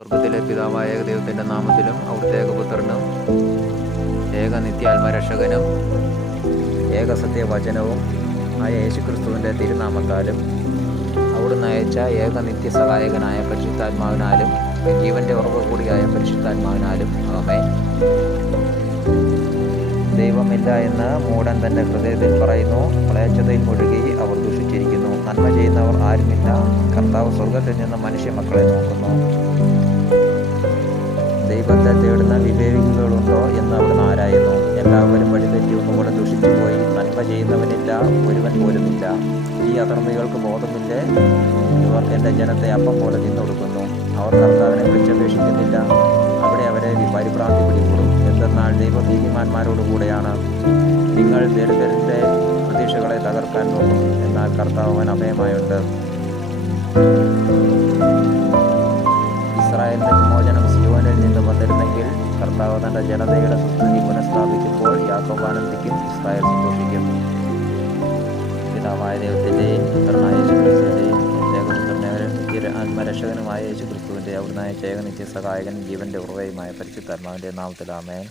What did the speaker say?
സ്വർഗത്തിലെ പിതാവായ ദൈവത്തിൻ്റെ നാമത്തിലും അവിടുത്തെ ഏകപുത്രനും ഏക നിത്യാത്മരക്ഷകനും ഏക സത്യവചനവും ആയ യേശുക്രിസ്തുവിൻ്റെ തിരുനാമത്താലും അവിടുന്ന് അയച്ച ഏക നിത്യസഹായകനായ പരിശുദ്ധാത്മാവിനാലും ജീവൻ്റെ ഉറവ് കൂടിയായ പരിശുദ്ധാത്മാവിനാലും ആമേൻ. ദൈവമില്ല എന്ന് മൂഢൻ തൻ്റെ ഹൃദയത്തിൽ പറയുന്നു. മ്ലേച്ഛതയിൽ മുഴുകി അവർ ദുഷിച്ചിരിക്കുന്നു. നന്മ ചെയ്യുന്നവർ ആരുമില്ല. കർത്താവ് സ്വർഗത്തിൽ നിന്ന് മനുഷ്യമക്കളെ നോക്കുന്നു. ദൈവത്തെ തേടുന്ന വിവേകികളുണ്ടോ എന്ന് അവിടുന്ന് ആരായുന്നു. എല്ലാവരും വഴിതെറ്റി ഒന്നുകൂടെ ദുഷിച്ചുപോയി. നന്മ ചെയ്യുന്നവനില്ല, ഒരുവൻ പോലുമില്ല. ഈ അധർമ്മികൾക്ക് ബോധമില്ലേ? ഇവർ എൻ്റെ ജനത്തെ അപ്പം പോലെ തിന്നൊടുക്കുന്നു. അവർ കർത്താവിനെ വിളിച്ചപേക്ഷിക്കുന്നില്ല. അവിടെ അവരെ പരിഭ്രാന്തി പിടികൂടും. എന്തെന്നാൽ ദൈവം നീതിമാന്മാരോടുകൂടെയാണ്. നിങ്ങൾ ദരിദ്രരുടെ പ്രതീക്ഷകളെ തകർക്കാൻ നോക്കും, എന്നാൽ കർത്താവ് അവൻ അഭയമായുണ്ട്. ഇസ്രായേലിൻ്റെ വിമോചനം സിയോനിൽ നിന്ന് വന്നിരുന്നെങ്കിൽ കർത്താവ് തൻ്റെ ജനതയുടെ സുസ്ഥിതി പുനഃസ്ഥാപിക്കുമ്പോൾ യാക്കോബ് ആനന്ദിക്കും, ഇസ്രായേൽ സന്തോഷിക്കും. പിതാവായ ദൈവത്തിൻ്റെയും പുത്രനായ യേശുക്രിസ്തുവിൻ്റെയും ആത്മരക്ഷകനുമായ യേശുക്രിസ്തുവിൻ്റെ അവിടുന്ന് അയച്ച ഏക നിത്യസഹായകൻ ജീവൻ്റെ ഉറവയുമായ പരിശുദ്ധാത്മാവിൻ്റെ നാമത്തിൽ ആമേൻ.